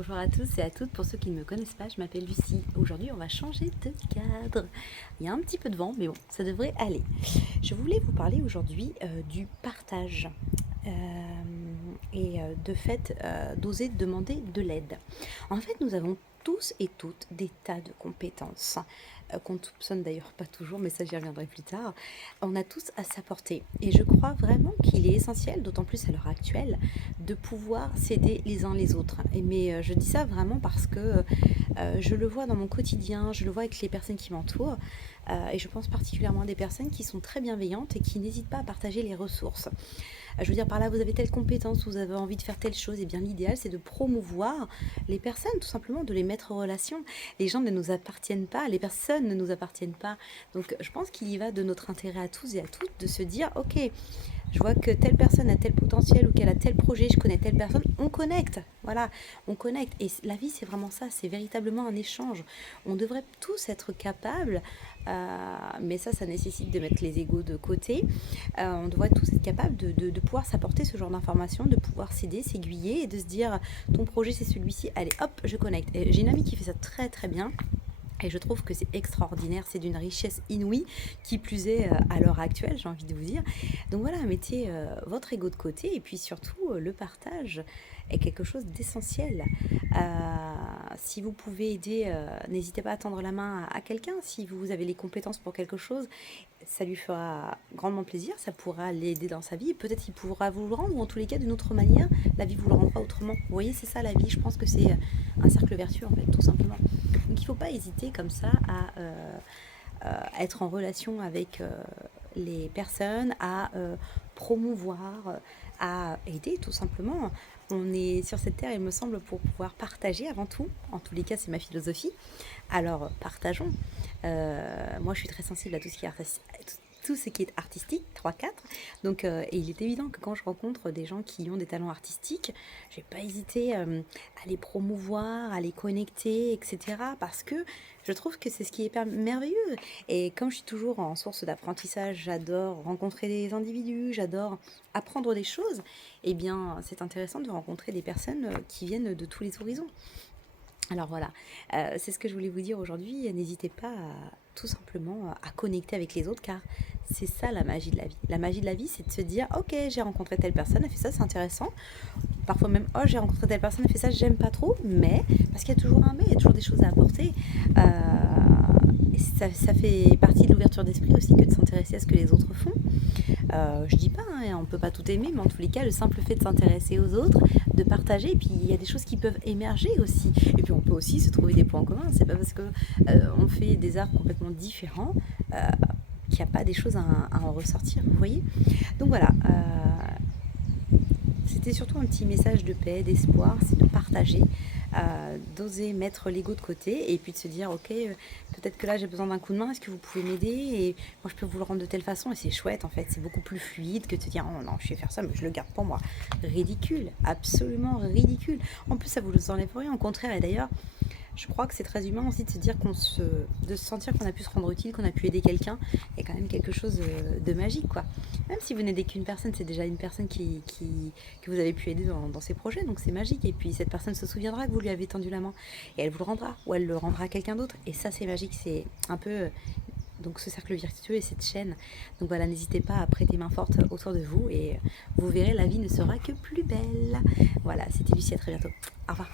Bonjour à tous et à toutes. Pour ceux qui ne me connaissent pas, je m'appelle Lucie. Aujourd'hui, on va changer de cadre. Il y a un petit peu de vent, mais bon, ça devrait aller. Je voulais vous parler aujourd'hui du partage et de fait d'oser demander de l'aide. En fait, nous avons tous et toutes des tas de compétences qu'on ne soupçonne d'ailleurs pas toujours, mais ça j'y reviendrai plus tard. On a tous à sa portée et je crois vraiment qu'il est essentiel, d'autant plus à l'heure actuelle, de pouvoir s'aider les uns les autres. Mais je dis ça vraiment parce que je le vois dans mon quotidien, je le vois avec les personnes qui m'entourent et je pense particulièrement à des personnes qui sont très bienveillantes et qui n'hésitent pas à partager les ressources. Je veux dire par là, vous avez telle compétence, vous avez envie de faire telle chose, et bien l'idéal c'est de promouvoir les personnes, tout simplement de les mettre en relation. Les gens ne nous appartiennent pas, les personnes ne nous appartiennent pas. Donc je pense qu'il y va de notre intérêt à tous et à toutes de se dire, ok, je vois que telle personne a tel potentiel ou qu'elle a tel projet, je connais telle personne, on connecte, voilà, on connecte. Et la vie, c'est vraiment ça, c'est véritablement un échange. On devrait tous être capables, mais ça nécessite de mettre les égos de côté, on devrait tous être capables de pouvoir s'apporter ce genre d'informations, de pouvoir s'aider, s'aiguiller et de se dire, ton projet c'est celui-ci, allez hop, je connecte. Et j'ai une amie qui fait ça très très bien. Et je trouve que c'est extraordinaire, c'est d'une richesse inouïe, qui plus est à l'heure actuelle, j'ai envie de vous dire. Donc voilà, mettez votre ego de côté et puis surtout le partage est quelque chose d'essentiel. Si vous pouvez aider, n'hésitez pas à tendre la main à quelqu'un. Si vous avez les compétences pour quelque chose, ça lui fera grandement plaisir, ça pourra l'aider dans sa vie. Peut-être qu'il pourra vous le rendre, ou en tous les cas d'une autre manière, la vie vous le rendra autrement. Vous voyez, c'est ça la vie, je pense que c'est un cercle vertueux en fait, tout simplement. Donc il ne faut pas hésiter comme ça à être en relation avec les personnes, à promouvoir, à aider tout simplement. On est sur cette terre, il me semble, pour pouvoir partager avant tout. En tous les cas, c'est ma philosophie. Alors, partageons. Moi, je suis très sensible à tout ce qui est artistique, 3-4. Donc, et il est évident que quand je rencontre des gens qui ont des talents artistiques, je vais pas hésiter à les promouvoir, à les connecter, etc. Parce que je trouve que c'est ce qui est merveilleux. Et comme je suis toujours en source d'apprentissage, j'adore rencontrer des individus, j'adore apprendre des choses, eh bien, c'est intéressant de rencontrer des personnes qui viennent de tous les horizons. Alors voilà, c'est ce que je voulais vous dire aujourd'hui. N'hésitez pas tout simplement à connecter avec les autres, car c'est ça la magie de la vie. La magie de la vie, c'est de se dire, ok, j'ai rencontré telle personne, elle fait ça, c'est intéressant. Parfois même, oh, j'ai rencontré telle personne, elle fait ça, j'aime pas trop, mais, parce qu'il y a toujours un mais, il y a toujours des choses à apporter. Et ça fait partie de l'ouverture d'esprit aussi que de s'intéresser à ce que les autres font. Je dis pas, hein, on peut pas tout aimer, mais en tous les cas, le simple fait de s'intéresser aux autres, de partager, et puis il y a des choses qui peuvent émerger aussi. Et puis on peut aussi se trouver des points communs. C'est pas parce que on fait des arts complètement différents qu'il n'y a pas des choses à en ressortir, vous voyez. Donc voilà. C'était surtout un petit message de paix, d'espoir, c'est de partager, d'oser mettre l'ego de côté et puis de se dire, ok, peut-être que là j'ai besoin d'un coup de main, est-ce que vous pouvez m'aider et moi je peux vous le rendre de telle façon et c'est chouette en fait, c'est beaucoup plus fluide que de se dire, oh non, je vais faire ça mais je le garde pour moi. Ridicule, absolument ridicule. En plus ça vous enlève rien, au contraire, et d'ailleurs, je crois que c'est très humain aussi de se dire de se sentir qu'on a pu se rendre utile, qu'on a pu aider quelqu'un. Il y a quand même quelque chose de magique, quoi. Même si vous n'aidez qu'une personne, c'est déjà une personne que vous avez pu aider dans ses projets, donc c'est magique. Et puis cette personne se souviendra que vous lui avez tendu la main et elle vous le rendra, ou elle le rendra à quelqu'un d'autre. Et ça, c'est magique, c'est un peu donc ce cercle vertueux et cette chaîne. Donc voilà, n'hésitez pas à prêter main forte autour de vous et vous verrez, la vie ne sera que plus belle. Voilà, c'était Lucie, à très bientôt. Au revoir.